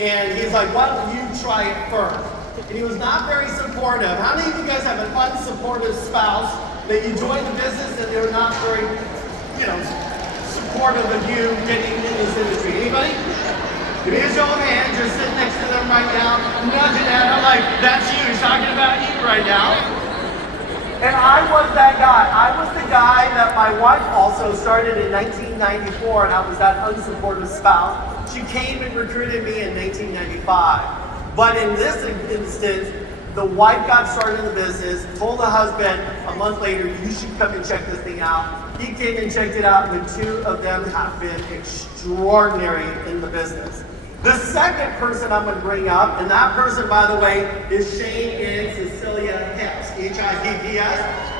And he's like, why don't you try it first? And he was not very supportive. How many of you guys have an unsupportive spouse that you join the business and they're not very, supportive of you getting in this industry? Anybody? Give me a show of hands. You're sitting next to them right now. I'm nudging at them like, that's you. He's talking about you right now. And I was that guy. I was the guy that my wife also started in 1994, and I was that unsupportive spouse. She came and recruited me in 1995. But in this instance, the wife got started in the business, told the husband a month later, you should come and check this thing out. He came and checked it out, and the two of them have been extraordinary in the business. The second person I'm going to bring up, and that person, by the way, is Shane and Cecilia Hipps, Hipps.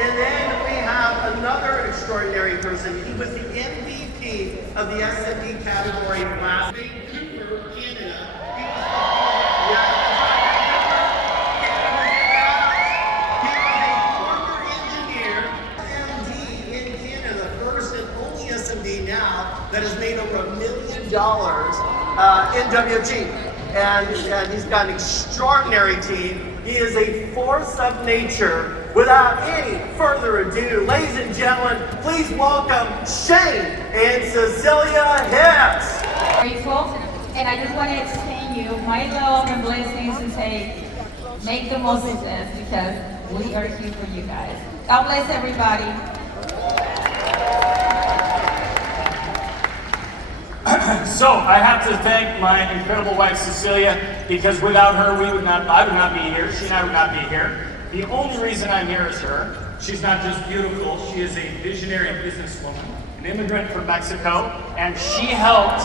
And then we have another extraordinary person. He was the MVP of the SMB category last week, Vancouver, Canada. He was MD in Canada, the first and only SMD now that has made over $1 million in WFG. And he's got an extraordinary team. He is a force of nature. Without any further ado, ladies and gentlemen, please welcome Shane and Cecilia Hipps. Grateful, and I just want to extend you my love and blessings and say, make the most of this because we are here for you guys. God bless everybody. So I have to thank my incredible wife Cecilia, because without her I would not be here. She and I would not be here. The only reason I'm here is her. She's not just beautiful, she is a visionary businesswoman, an immigrant from Mexico, and she helped,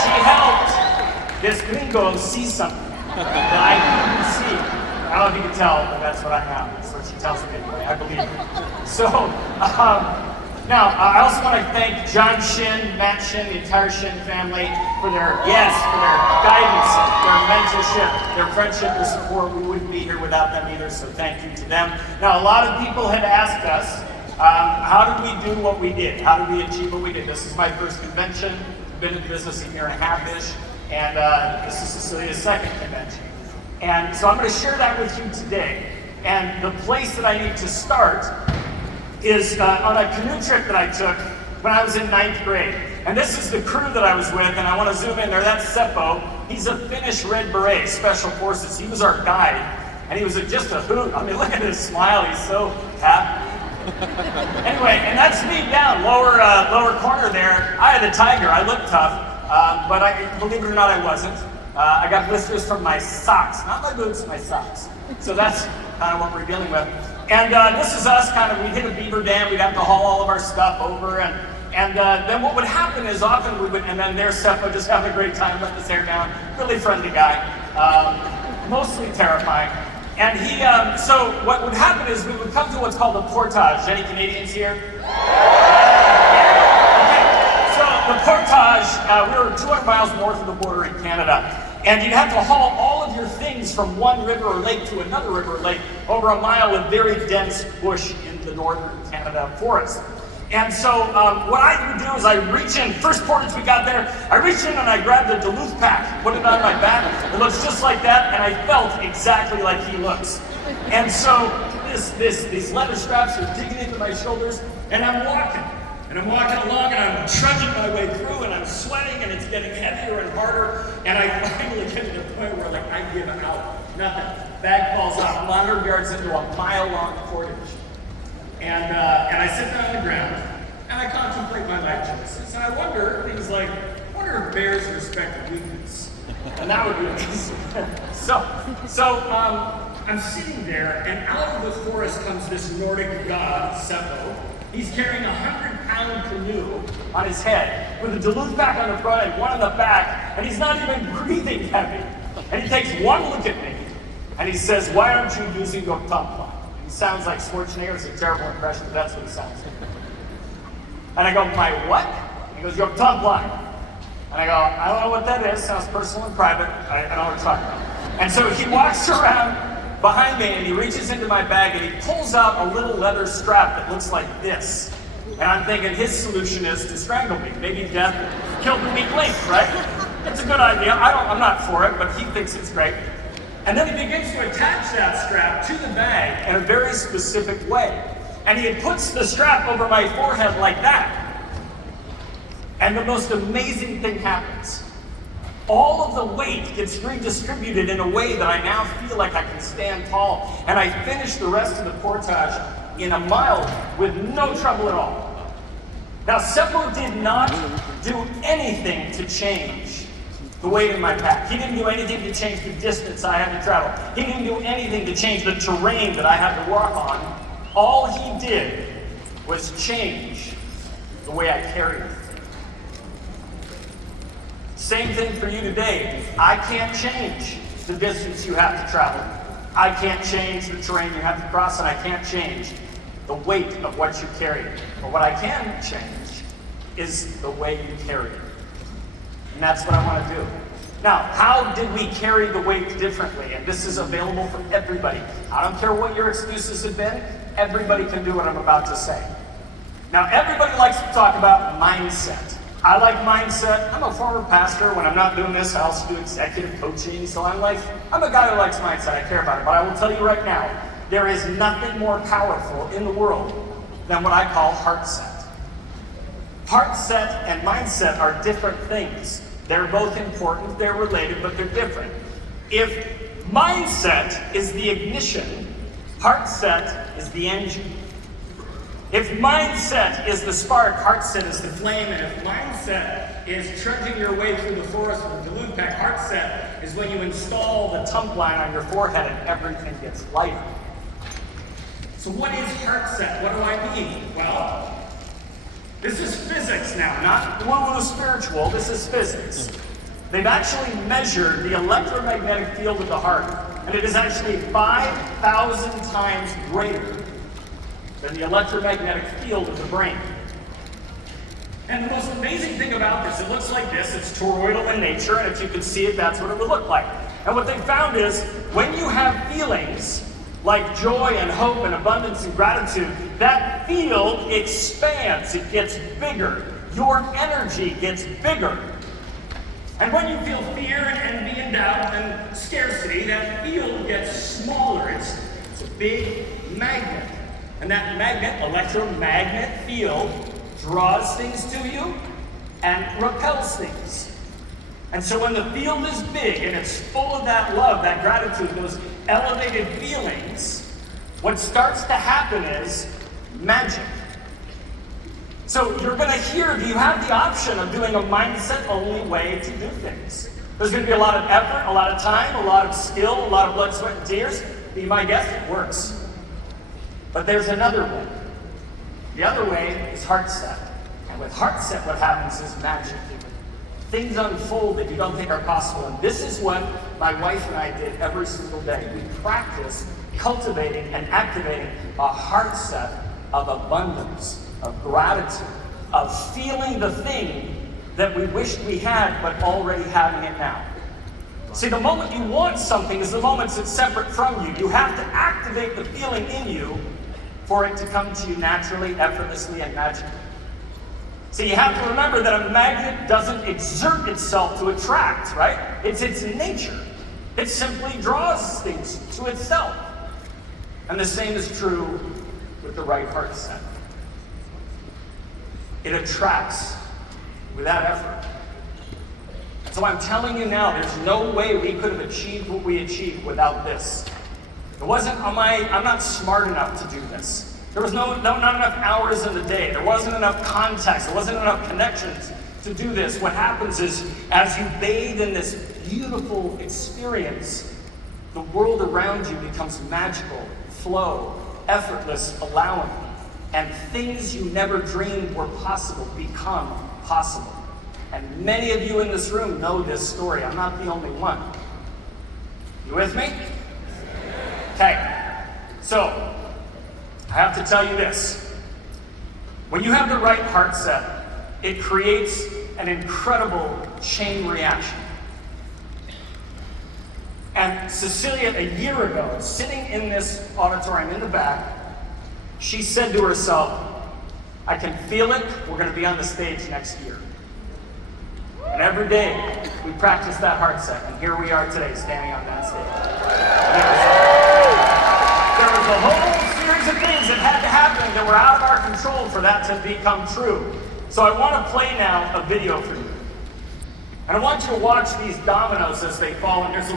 she helped this gringo see something that I couldn't see. I don't know if you can tell, but that's what I am. That's what she tells me anyway, I believe her. So, now, I also want to thank John Shin, Matt Shin, the entire Shin family for their guidance, their mentorship, their friendship, their support. We wouldn't be here without them either, so thank you to them. Now, a lot of people had asked us, how did we do what we did? How did we achieve what we did? This is my first convention. I've been in business a year and a half-ish, and this is Cecilia's second convention. And so I'm going to share that with you today. And the place that I need to start is on a canoe trip that I took when I was in 9th grade. And this is the crew that I was with, and I want to zoom in there. That's Seppo. He's a Finnish Red Beret, Special Forces. He was our guide, and he was just a hoot. I mean, look at his smile. He's so happy. Anyway, and that's me down, lower corner there. I had a tiger. I looked tough, but believe it or not, I wasn't. I got blisters from my socks, not my boots, my socks. So that's kind of what we're dealing with. And this is us we hit a beaver dam, we'd have to haul all of our stuff over, and then what would happen is often and then there's Seppo just having a great time, letting his hair down, really friendly guy, mostly terrifying. And so what would happen is we would come to what's called a portage. Any Canadians here? Okay, so the portage, we were 200 miles north of the border in Canada. And you'd have to haul all of your things from one river or lake to another river or lake over a mile of very dense bush in the northern Canada forest. And so what I would do is I reach in, first portage we got there, I reached in and I grabbed a Duluth pack, put it on my back. It looks just like that, and I felt exactly like he looks. And so these leather straps are digging into my shoulders, and I'm walking. And I'm walking along and I'm trudging my way through and I'm sweating and it's getting heavier and harder. And I finally get to the point where I give out. Nothing. Bag falls off 100 yards into a mile-long portage. And I sit down on the ground and I contemplate my life choices. And I wonder things like, what are bears' respect weakness? And that would be amazing. So I'm sitting there and out of the forest comes this Nordic god, Seppo. He's carrying a 100-pound canoe on his head with a Duluth pack on the front and one on the back, and he's not even breathing heavy. And he takes one look at me, and he says, why aren't you using your top line? He sounds like Schwarzenegger. It's a terrible impression, but that's what he sounds like. And I go, my what? He goes, your top line. And I go, I don't know what that is. Sounds personal and private. I don't know what you're talking about. And so he walks around behind me and he reaches into my bag and he pulls out a little leather strap that looks like this. And I'm thinking his solution is to strangle me. Maybe death killed the weak link, right? It's a good good idea. I'm not for it, but he thinks it's great. And then he begins to attach that strap to the bag in a very specific way. And he puts the strap over my forehead like that. And the most amazing thing happens. All of the weight gets redistributed in a way that I now feel like I can stand tall. And I finish the rest of the portage in a mile with no trouble at all. Now, Seppo did not do anything to change the weight in my pack. He didn't do anything to change the distance I had to travel. He didn't do anything to change the terrain that I had to walk on. All he did was change the way I carried it. Same thing for you today. I can't change the distance you have to travel. I can't change the terrain you have to cross, and I can't change the weight of what you carry. But what I can change is the way you carry it. And that's what I want to do. Now, how did we carry the weight differently? And this is available for everybody. I don't care what your excuses have been. Everybody can do what I'm about to say. Now, everybody likes to talk about mindset. I like mindset. I'm a former pastor. When I'm not doing this, I also do executive coaching. So I'm a guy who likes mindset. I care about it. But I will tell you right now, there is nothing more powerful in the world than what I call heart set. Heart set and mindset are different things. They're both important, they're related, but they're different. If mindset is the ignition, heart set is the engine. If mindset is the spark, heart set is the flame. And if mindset is trudging your way through the forest with a duluth pack, heart set is when you install the tump line on your forehead and everything gets lighter. So what is heart set? What do I mean? Well, this is physics now, not woo-woo spiritual. This is physics. They've actually measured the electromagnetic field of the heart, and it is actually 5,000 times greater than the electromagnetic field of the brain. And the most amazing thing about this, it looks like this. It's toroidal in nature, and if you could see it, that's what it would look like. And what they found is, when you have feelings like joy and hope and abundance and gratitude, that field expands, it gets bigger. Your energy gets bigger. And when you feel fear and envy and doubt and scarcity, that field gets smaller. It's a big magnet. And that magnet, electromagnet field, draws things to you and repels things. And so when the field is big and it's full of that love, that gratitude, those elevated feelings, what starts to happen is magic. So you're going to hear, you have the option of doing a mindset-only way to do things. There's going to be a lot of effort, a lot of time, a lot of skill, a lot of blood, sweat, and tears. Be my guest, it works. But there's another way. The other way is heart set. And with heart set, what happens is magic. Things unfold that you don't think are possible. And this is what my wife and I did every single day. We practiced cultivating and activating a heart set of abundance, of gratitude, of feeling the thing that we wished we had, but already having it now. See, the moment you want something is the moment it's separate from you. You have to activate the feeling in you for it to come to you naturally, effortlessly, and magically. See, you have to remember that a magnet doesn't exert itself to attract, right? It's its nature. It simply draws things to itself. And the same is true with the right heart set. It attracts without effort. So I'm telling you now, there's no way we could have achieved what we achieved without this. It wasn't, I'm not smart enough to do this. There was not enough hours in the day. There wasn't enough context. There wasn't enough connections to do this. What happens is, as you bathe in this beautiful experience, the world around you becomes magical, flow, effortless, allowing. And things you never dreamed were possible become possible. And many of you in this room know this story. I'm not the only one. You with me? Okay. So, I have to tell you this. When you have the right heart set, it creates an incredible chain reaction. And Cecilia, a year ago, sitting in this auditorium in the back, she said to herself, I can feel it, we're going to be on the stage next year. And every day, we practice that heart set. And here we are today, standing on that stage. There was a whole series of things that had to happen that were out of our control for that to become true. So I want to play now a video for you. And I want you to watch these dominoes as they fall. And there's a